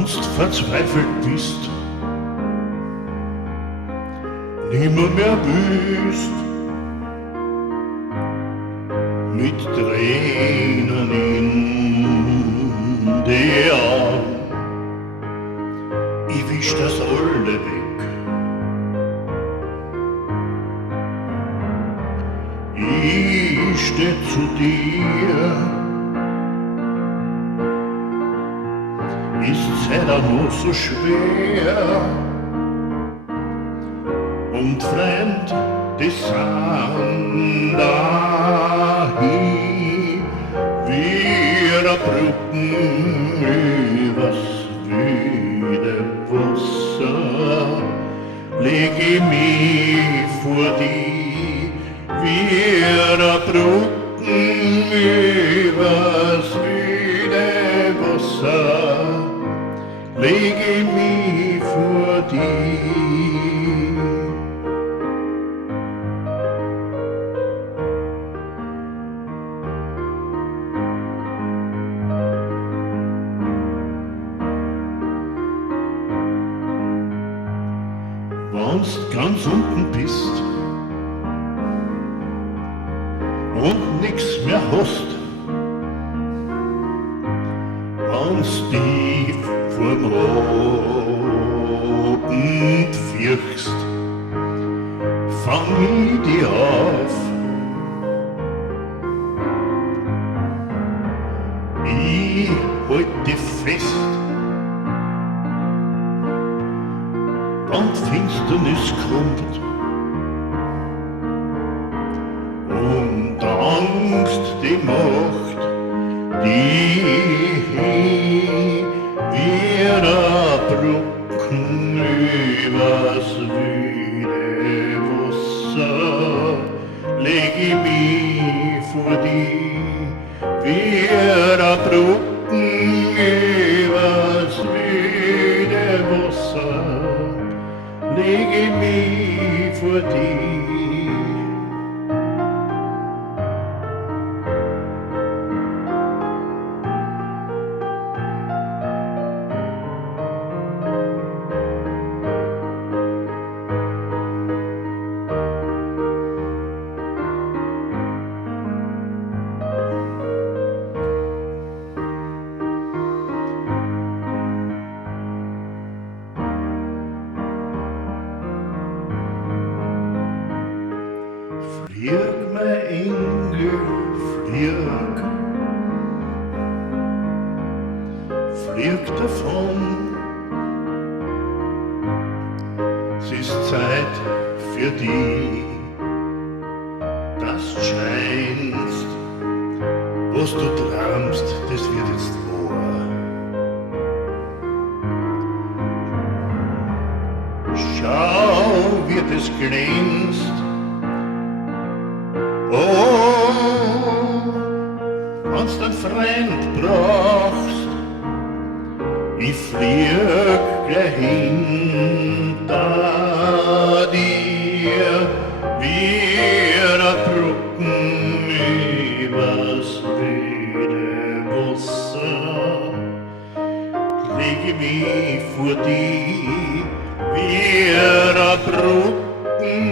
wenn's verzweifelt bist, nimmer mehr wüst, mit Tränen in die Augen, ich wisch das alle weg. Ich steh zu dir, ist Zeit auch nur so schwer und fremd, die sind dahin, wir Brücken übers wüde Wasser, leg ich mich vor die, wir Brücken übers wüde Wasser, leg ich mich vor die. Wenn's ganz unten bist und nix mehr hast, wenn's dich vorm Abend fürchst, fang ich dich auf. Ich halt dich fest, und Finsternis kommt und Angst die Macht, die wir Brücken übers wüde Wasser, leg ich mich vor die, wir Brücken übers wüde Wasser, leg ich mich vor die. Flieg, mein Engel, flieg, flieg davon. Es ist Zeit für dich, dass du scheinst, was du träumst, das wird jetzt wahr. Schau, wie das glänzt. Oh, wenn's dein Freund brauchst, ich flieg gleich hinter dir, wir Brücken übers wüde Wasser, leg ich mich vor die, wir Brücken